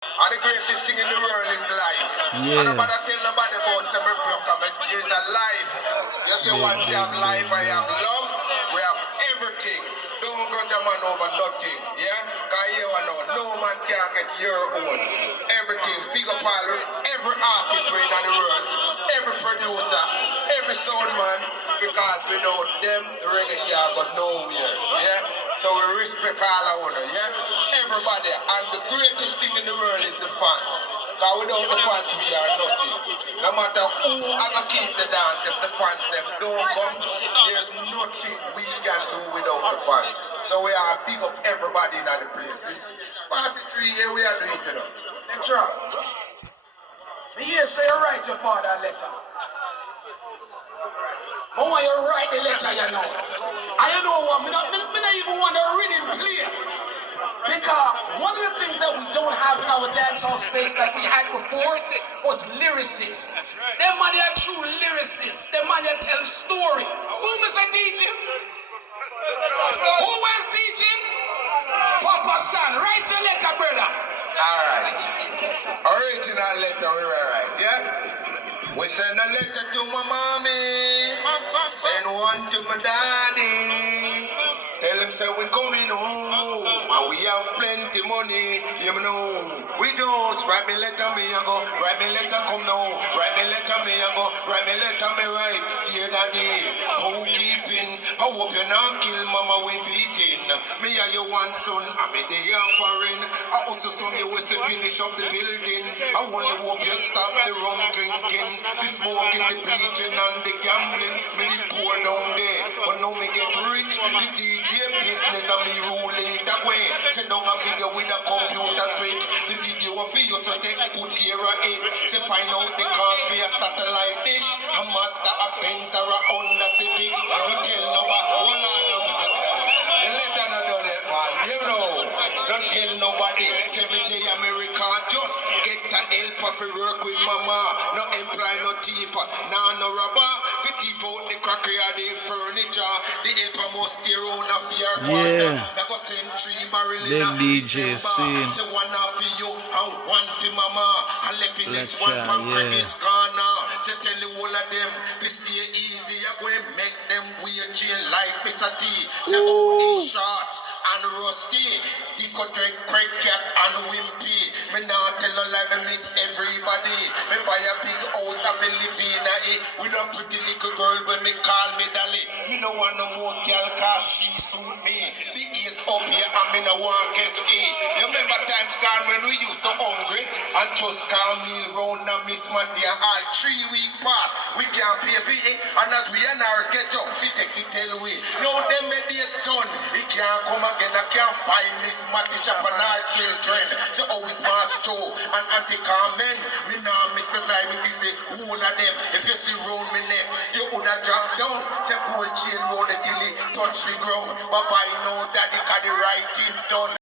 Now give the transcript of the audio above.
And the greatest thing in the world is life. Yeah. And nobody tell nobody about some years of life. You see, once you have life, I have love, we have everything. Don't go to man over nothing. Yeah? Because here I know, no man can get your own. Everything. Big up all, every artist right in the world, every producer, every sound man, because without them, the reggae can't go nowhere. Yeah? So we respect all our owner, yeah? Everybody. And the greatest thing in the world is the fans. Because without the fans, we are nothing. No matter who ever keep the dance, if the fans them don't come, there's nothing we can do without the fans. So we are big up everybody in the place. It's 43 years we are doing it, you know. Lecturer, me here say you write your father a letter. I want you write the letter, you know. And you know what, me not even want to read him clear. Because one of the things that we don't have in our dancehall space like we had before was lyricists. Them man are true lyricists. Them man tell story. Who must I teach him? Who else teach him? Papa San, write your letter, brother. Alright. Original letter we write, yeah? We send a letter to my mommy. Send one to my daddy. Tell him say we coming home and we have plenty money, you know. We just write me letter me and go, write me letter come now, write me letter me and go, write me letter me right, dear daddy. How keeping? I hope you not kill mama we beating. Me and your one son, I me they are foreign. I also saw me was to finish up the building. I only hope you stop the rum drinking, the smoking, the bleaching and the gambling. Me the poor down there, but now me get rich. The DJ business and me rule it that way. Say down a video with a computer switch. The video of you so take good care of it. Say find out the cause we a satellite dish. A master a Benz or a Honda Civic. You tell nobody, hold on them. The letter not done it, man. You know. Don't tell nobody. 7-day America. Just get a helper for work with mama. No employ, no thief. No robber. Fi thief out the crockery or the furniture. The helper must stay around a fear quarter. They go send 3 barrel in a December. Say one for you and one for mama. And left in next one from Credit corner. Say tell the whole of them to stay easy. You go and make them weird chain like Mr. T. Say oh it's short and rusty. Decotrate, crack cat and wimpy. Me not tell no lie, me miss everybody. Me buy a big house and me live in it. With a pretty little girl when me call me dolly. Me no want no more girl cause she suit me. The ears up here and me no want get it. You remember times gone when we used to hungry and just call meal round and Miss Matty and all 3 week pass. We can't pay for it and as we and her get up, she take it tell we. Now them the days done, it can't come again. I can't buy Miss Matty shop and our children. So always master and Auntie Carmen. Me now miss the life with this all of them. If you see round me neck, you woulda drop down. Say gold chain round it till it touch the ground. But by now daddy got the right thing done.